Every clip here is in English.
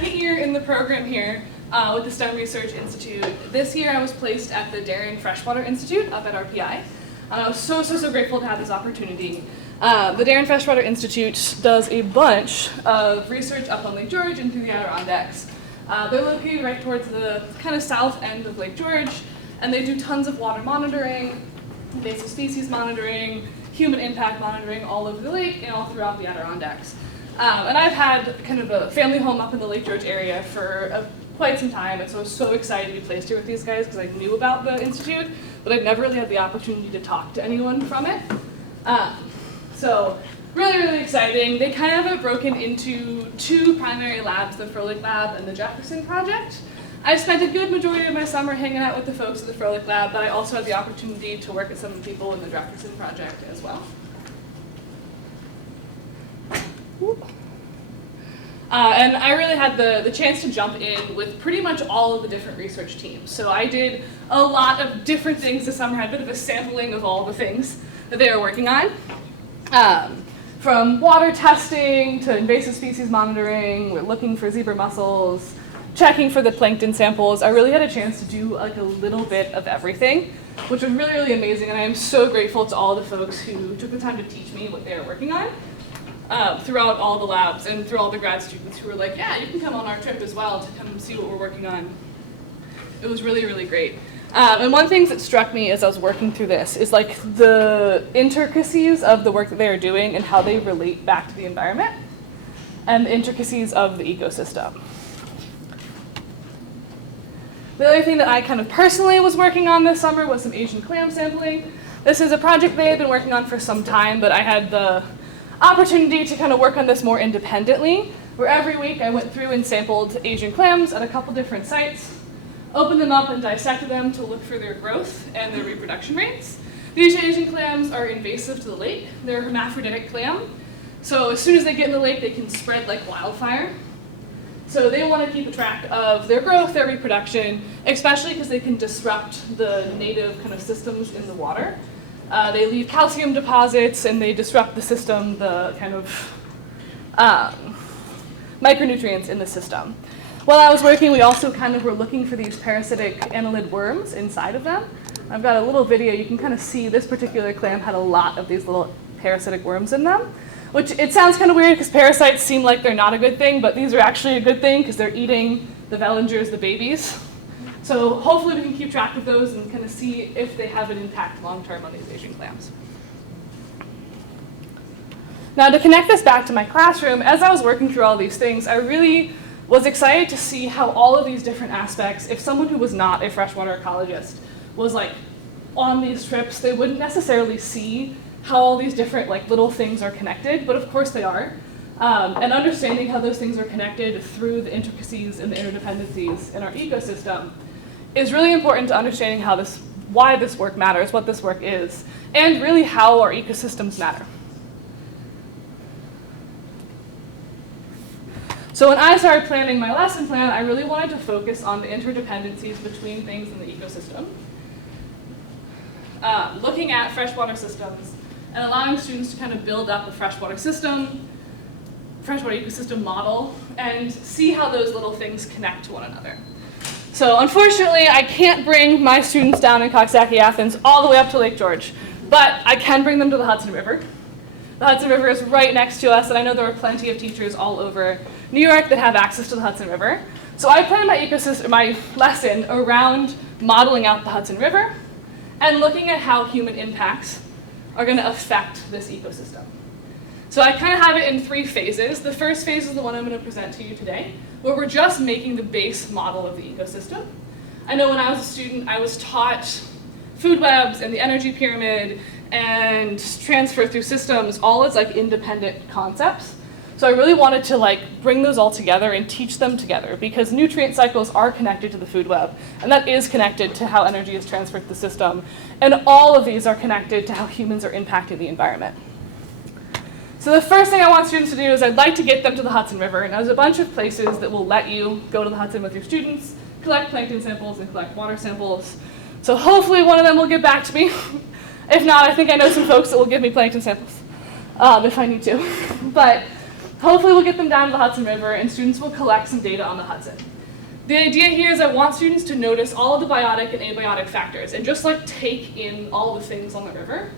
second year in the program here with the STEM Research Institute. This year I was placed at the Darrin Freshwater Institute up at RPI. I was so grateful to have this opportunity. The Darrin Freshwater Institute does a bunch of research up on Lake George and through the Adirondacks. They're located right towards the kind of south end of Lake George, and they do tons of water monitoring, invasive species monitoring, human impact monitoring all over the lake and all throughout the Adirondacks. And I've had kind of a family home up in the Lake George area for quite some time, and so I was so excited to be placed here with these guys because I knew about the Institute, but I'd never really had the opportunity to talk to anyone from it. So really exciting. They kind of have broken into two primary labs, the Froelich Lab and the Jefferson Project. I spent a good majority of my summer hanging out with the folks at the Froelich Lab, but I also had the opportunity to work with some of the people in the Jefferson Project as well. And I really had the chance to jump in with pretty much all of the different research teams. So I did a lot of different things this summer, had a bit of a sampling of all the things that they were working on. From water testing to invasive species monitoring, we're looking for zebra mussels, checking for the plankton samples. I really had a chance to do like a little bit of everything, which was really amazing, and I am so grateful to all the folks who took the time to teach me what they were working on throughout all the labs and through all the grad students who were like, yeah, you can come on our trip as well to come see what we're working on. It was really great. And one thing that struck me as I was working through this is like the intricacies of the work that they are doing and how they relate back to the environment and the intricacies of the ecosystem. The other thing that I kind of personally was working on this summer was some Asian clam sampling. This is a project they had been working on for some time, but I had the opportunity to kind of work on this more independently, where every week I went through and sampled Asian clams at a couple different sites, opened them up and dissected them to look for their growth and their reproduction rates. These Asian clams are invasive to the lake. They're a hermaphroditic clam. So as soon as they get in the lake, they can spread like wildfire. So they want to keep a track of their growth, their reproduction, especially because they can disrupt the native kind of systems in the water. They leave calcium deposits and they disrupt the system, the kind of micronutrients in the system. While I was working, we also kind of were looking for these parasitic annelid worms inside of them. I've got a little video. You can kind of see this particular clam had a lot of these little parasitic worms in them, which it sounds kind of weird because parasites seem like they're not a good thing, but these are actually a good thing because they're eating the velingers, the babies. So hopefully we can keep track of those and kind of see if they have an impact long-term on these Asian clams. Now to connect this back to my classroom, as I was working through all these things, I really was excited to see how all of these different aspects, if someone who was not a freshwater ecologist was like on these trips, they wouldn't necessarily see how all these different like little things are connected, but of course they are. And understanding how those things are connected through the intricacies and the interdependencies in our ecosystem is really important to understanding how why this work matters, what this work is, and really how our ecosystems matter. So when I started planning my lesson plan, I really wanted to focus on the interdependencies between things in the ecosystem, looking at freshwater systems and allowing students to kind of build up a freshwater system, freshwater ecosystem model, and see how those little things connect to one another. So unfortunately, I can't bring my students down in Coxsackie-Athens all the way up to Lake George, but I can bring them to the Hudson River. The Hudson River is right next to us, and I know there are plenty of teachers all over New York that have access to the Hudson River. So I planned my lesson around modeling out the Hudson River and looking at how human impacts are going to affect this ecosystem. So I kind of have it in 3 phases. The first phase is the one I'm going to present to you today, where we're just making the base model of the ecosystem. I know when I was a student, I was taught food webs and the energy pyramid and transfer through systems all as like independent concepts. So I really wanted to like bring those all together and teach them together because nutrient cycles are connected to the food web, and that is connected to how energy is transferred to the system. And all of these are connected to how humans are impacting the environment. So the first thing I want students to do is I'd like to get them to the Hudson River, and there's a bunch of places that will let you go to the Hudson with your students, collect plankton samples and collect water samples. So hopefully one of them will get back to me. If not, I think I know some folks that will give me plankton samples if I need to. But Hopefully we'll get them down to the Hudson River and students will collect some data on the Hudson. The idea here is I want students to notice all of the biotic and abiotic factors and just like take in all the things on the river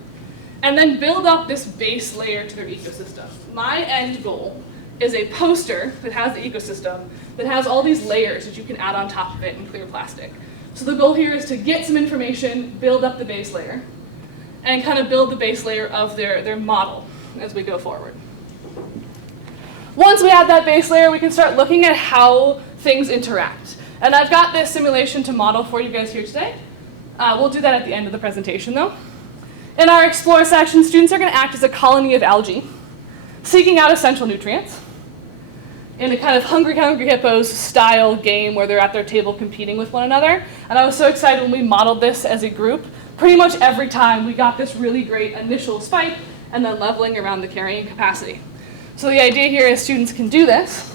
and then build up this base layer to their ecosystem. My end goal is a poster that has the ecosystem that has all these layers that you can add on top of it in clear plastic. So the goal here is to get some information, build up the base layer, and kind of build the base layer of their model as we go forward. Once we have that base layer, we can start looking at how things interact. And I've got this simulation to model for you guys here today. We'll do that at the end of the presentation though. In our Explore section, students are going to act as a colony of algae, seeking out essential nutrients in a kind of Hungry Hippos style game where they're at their table competing with one another. And I was so excited when we modeled this as a group. Pretty much every time we got this really great initial spike and then leveling around the carrying capacity. So the idea here is students can do this,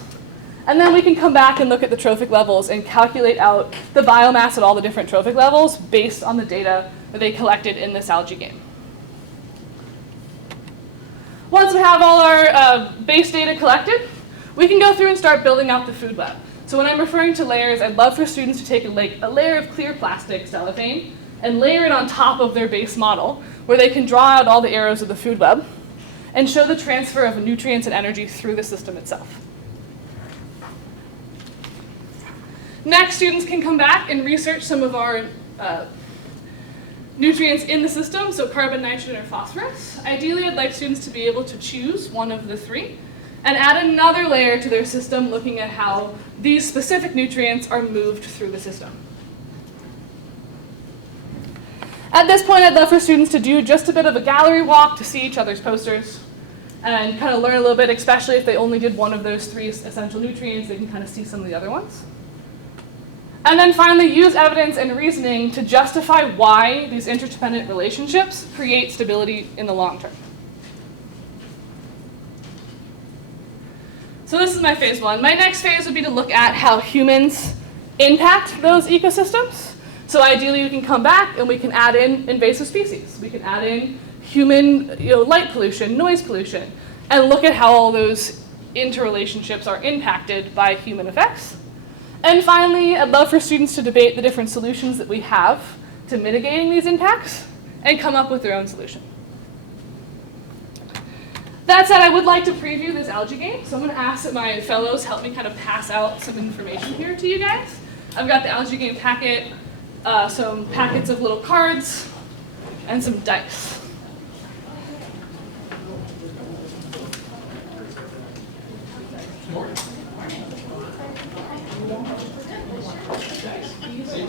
and then we can come back and look at the trophic levels and calculate out the biomass at all the different trophic levels based on the data that they collected in this algae game. Once we have all our base data collected, we can go through and start building out the food web. So when I'm referring to layers, I'd love for students to take a layer of clear plastic cellophane and layer it on top of their base model, where they can draw out all the arrows of the food web and show the transfer of nutrients and energy through the system itself. Next, students can come back and research some of our nutrients in the system, so carbon, nitrogen, or phosphorus. Ideally, I'd like students to be able to choose one of the three and add another layer to their system looking at how these specific nutrients are moved through the system. At this point, I'd love for students to do just a bit of a gallery walk to see each other's posters and kind of learn a little bit, especially if they only did one of those three essential nutrients, they can kind of see some of the other ones. And then finally, use evidence and reasoning to justify why these interdependent relationships create stability in the long term. So this is my phase one. My next phase would be to look at how humans impact those ecosystems. So ideally, we can come back and we can add in invasive species. We can add in human light pollution, noise pollution, and look at how all those interrelationships are impacted by human effects. And finally, I'd love for students to debate the different solutions that we have to mitigating these impacts and come up with their own solution. That said, I would like to preview this algae game, so I'm going to ask that my fellows help me kind of pass out some information here to you guys. I've got the algae game packet, some packets of little cards, and some dice.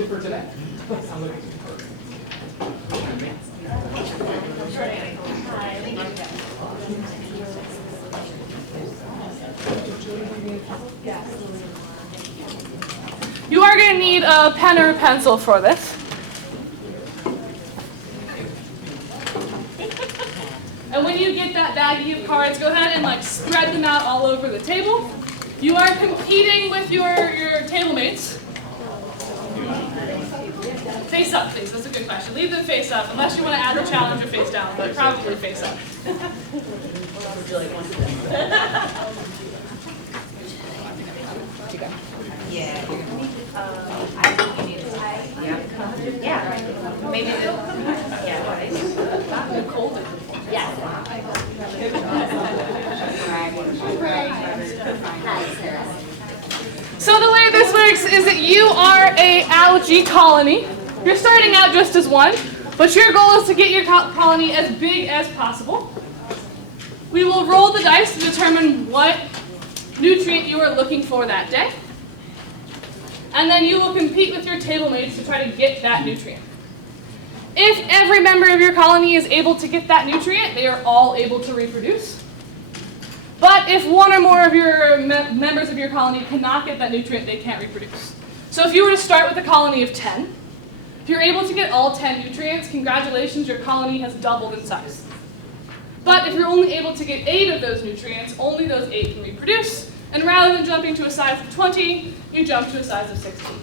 For today. You are going to need a pen or a pencil for this. And when you get that baggie of cards, go ahead and spread them out all over the table. You are competing with your table mates. Face up, please. That's a good question. Leave them face up, unless you want to add the challenge or face down, but probably face up. Yeah. I think you need to tie. Yeah. Maybe They're cold. Yeah. So the way this works is that you are an algae colony. You're starting out just as one, but your goal is to get your colony as big as possible. We will roll the dice to determine what nutrient you are looking for that day. And then you will compete with your table mates to try to get that nutrient. If every member of your colony is able to get that nutrient, they are all able to reproduce. But if one or more of your members of your colony cannot get that nutrient, they can't reproduce. So if you were to start with a colony of 10, if you're able to get all 10 nutrients, congratulations, your colony has doubled in size. But if you're only able to get 8 of those nutrients, only those 8 can reproduce. And rather than jumping to a size of 20, you jump to a size of 16.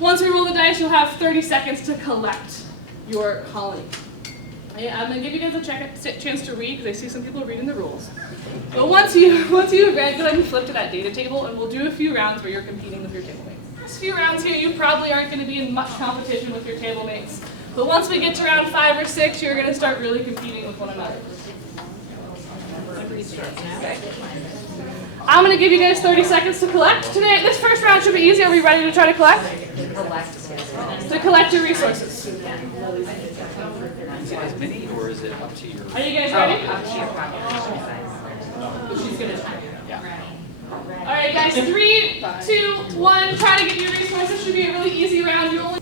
Once we roll the dice, you'll have 30 seconds to collect your colony. I'm going to give you guys a chance to read because I see some people reading the rules. But once you've read, go ahead and flip to that data table, and we'll do a few rounds where you're competing with your table mates. First few rounds here, you probably aren't going to be in much competition with your table mates. But once we get to round 5 or 6, you're going to start really competing with one another. I'm going to give you guys 30 seconds to collect. Today, this first round should be easy. Are we ready to try to collect? To collect your resources. Is it as many, or is it up to your? Are you guys ready? Up to your population size. She's going to try. All right, guys, 3, 2, 1. Try to get your resources. Should be a really easy round.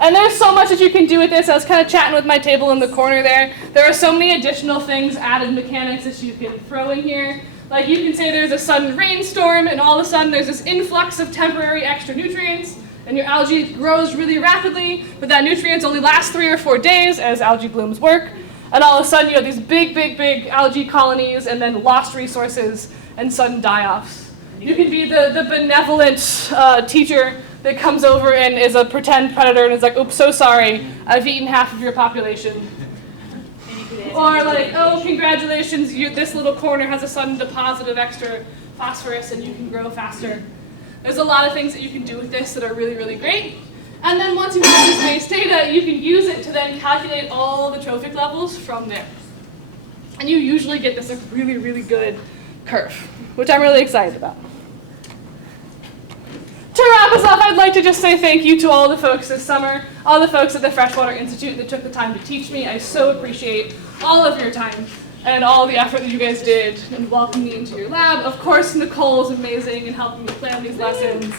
And there's so much that you can do with this. I was kind of chatting with my table in the corner there. There are so many additional things, added mechanics that you can throw in here. Like you can say there's a sudden rainstorm, and all of a sudden there's this influx of temporary extra nutrients, and your algae grows really rapidly, but that nutrients only last 3 or 4 days as algae blooms work. And all of a sudden you have these big algae colonies, and then lost resources and sudden die-offs. You can be the benevolent teacher that comes over and is a pretend predator and is like, oops, so sorry, I've eaten half of your population. Or like, oh, congratulations, this little corner has a sudden deposit of extra phosphorus and you can grow faster. There's a lot of things that you can do with this that are really, really great. And then once you have this base data, you can use it to then calculate all the trophic levels from there. And you usually get this really, really good curve, which I'm really excited about. To wrap us up, I'd like to just say thank you to all the folks this summer, all the folks at the Freshwater Institute that took the time to teach me. I so appreciate all of your time and all the effort that you guys did in welcoming me into your lab. Of course, Nicole's amazing in helping me plan these lessons.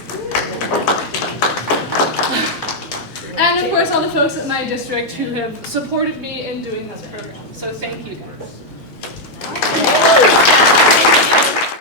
And of course, all the folks at my district who have supported me in doing this program. So thank you guys.